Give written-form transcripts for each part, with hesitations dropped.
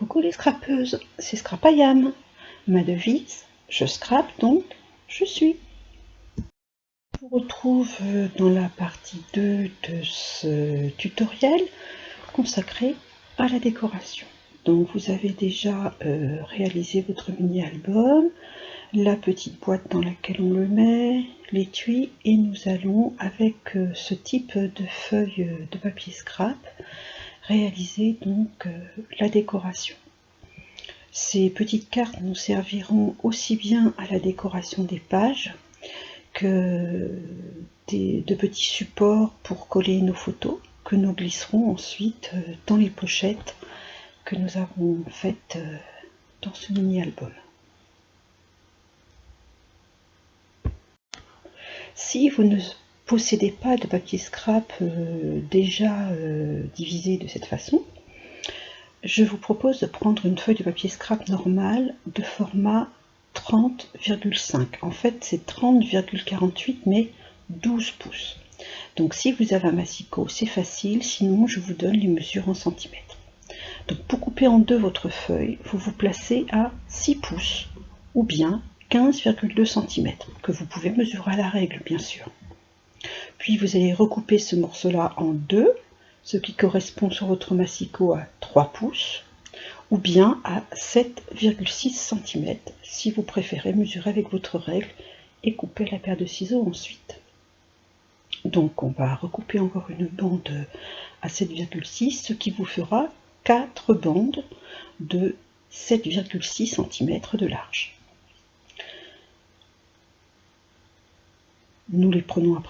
Coucou les scrapeuses, c'est Scrapayam. Ma devise, je scrape donc je suis. Je vous retrouve dans la partie 2 de ce tutoriel consacré à la décoration. Donc vous avez déjà réalisé votre mini-album, la petite boîte dans laquelle on le met, l'étui, et nous allons avec ce type de feuilles de papier scrap réaliser donc la décoration. Ces petites cartes nous serviront aussi bien à la décoration des pages que de petits supports pour coller nos photos que nous glisserons ensuite dans les pochettes que nous avons faites dans ce mini-album. Si vous ne possédez pas de papier scrap déjà divisé de cette façon, je vous propose de prendre une feuille de papier scrap normale de format 30,5. En fait, c'est 30,48 mais 12 pouces. Donc si vous avez un massicot, c'est facile, sinon je vous donne les mesures en centimètres. Donc pour couper en deux votre feuille, vous vous placez à 6 pouces ou bien 15,2 cm, que vous pouvez mesurer à la règle bien sûr. Puis vous allez recouper ce morceau-là en deux, ce qui correspond sur votre massicot à 3 pouces, ou bien à 7,6 cm, si vous préférez mesurer avec votre règle et couper la paire de ciseaux ensuite. Donc on va recouper encore une bande à 7,6, ce qui vous fera 4 bandes de 7,6 cm de large. Nous les prenons à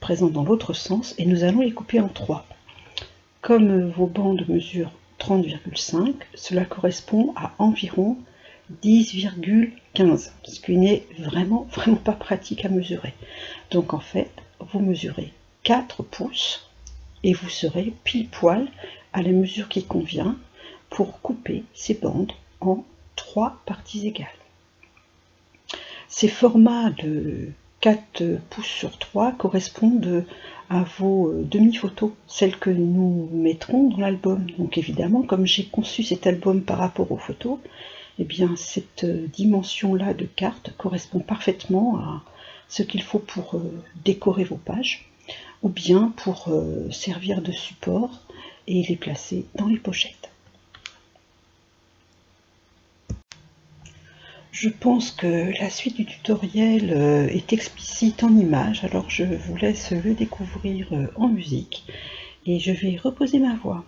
présent dans l'autre sens et nous allons les couper en 3. Comme vos bandes mesurent 30,5, cela correspond à environ 10,15, ce qui n'est vraiment pas pratique à mesurer. Donc en fait, vous mesurez 4 pouces et vous serez pile poil à la mesure qui convient pour couper ces bandes en 3 parties égales. Ces formats de 4 pouces sur 3 correspondent à vos demi-photos, celles que nous mettrons dans l'album. Donc évidemment, comme j'ai conçu cet album par rapport aux photos, eh bien cette dimension-là de carte correspond parfaitement à ce qu'il faut pour décorer vos pages, ou bien pour servir de support et les placer dans les pochettes. Je pense que la suite du tutoriel est explicite en images, alors je vous laisse le découvrir en musique et je vais reposer ma voix.